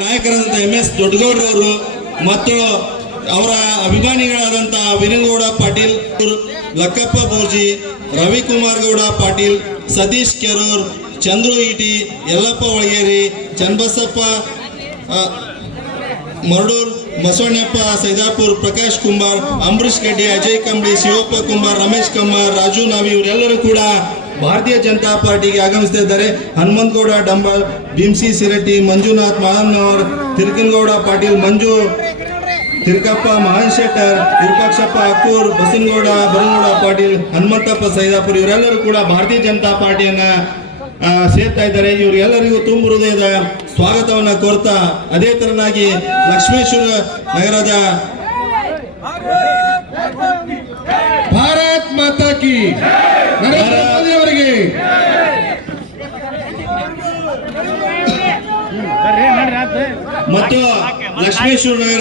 ನಾಯಕರಾದಂಥ MS ದೊಡ್ಡಗೌಡರವರು ಮತ್ತು ಅವರ ಅಭಿಮಾನಿಗಳಾದಂಥ ವಿನಗೌಡ ಪಾಟೀಲ್, ಲಕ್ಕಪ್ಪ ಬೋರ್ಜಿ, ರವಿಕುಮಾರ್ ಗೌಡ ಪಾಟೀಲ್, ಸತೀಶ್ ಕೆರೂರ್, ಚಂದ್ರು ಇಟಿ, ಯಲ್ಲಪ್ಪ ಒಳಗೇರಿ, ಚನ್ನಬಸಪ್ಪ ಮರಡೂರ್, ಬಸವಣ್ಣಪ್ಪ ಸೈದಾಪುರ್, ಪ್ರಕಾಶ್ ಕುಂಬಾರ್, ಅಂಬರೀಶ್ ಗಡ್ಡಿ, ಅಜಯ್ ಕಂಬಳಿ, ಶಿವಪ್ಪ ಕುಂಬಾರ್, ರಮೇಶ್ ಕಮ್ಮಾರ್, ರಾಜು ನಾವಿ ಇವರೆಲ್ಲರೂ ಕೂಡ ಭಾರತೀಯ ಜನತಾ ಪಾರ್ಟಿಗೆ ಆಗಮಿಸುತ್ತಿದ್ದಾರೆ. ಹನುಮಂತಗೌಡ ಡಂಬಾಳ್, ಭೀಮ್ಸಿ ಸಿರಟ್ಟಿ, ಮಂಜುನಾಥ್ ಮಹಾಮ್ನವರ್, ತಿರ್ಕನಗೌಡ ಪಾಟೀಲ್, ಮಂಜು ತಿರ್ಕಪ್ಪ, ಮಹಾನ್ ಶೆಟ್ಟರ್, ವಿರೂಪಾಕ್ಷಪ್ಪ ಅಕ್ಕೂರ್, ಬಸನಗೌಡ ಬರನಗೌಡ ಪಾಟೀಲ್, ಹನುಮಂತಪ್ಪ ಸೈದಾಪುರ್ ಇವರೆಲ್ಲರೂ ಕೂಡ ಭಾರತೀಯ ಜನತಾ ಪಾರ್ಟಿಯನ್ನ ಸೇರ್ತಾ ಇದ್ದಾರೆ. ಇವರೆಲ್ಲರಿಗೂ ತುಂಬ ಹೃದಯದ ಸ್ವಾಗತವನ್ನ ಕೋರ್ತಾ, ಅದೇ ತರನಾಗಿ ಲಕ್ಷ್ಮೇಶ್ವರ ನಗರದ ಭಾರತ್ ಮಾತಾ ಕಿ ನರೇಂದ್ರ ಮೋದಿ ಅವರಿಗೆ ಮತ್ತು ಲಕ್ಷ್ಮೇಶ್ವರ ನಗರ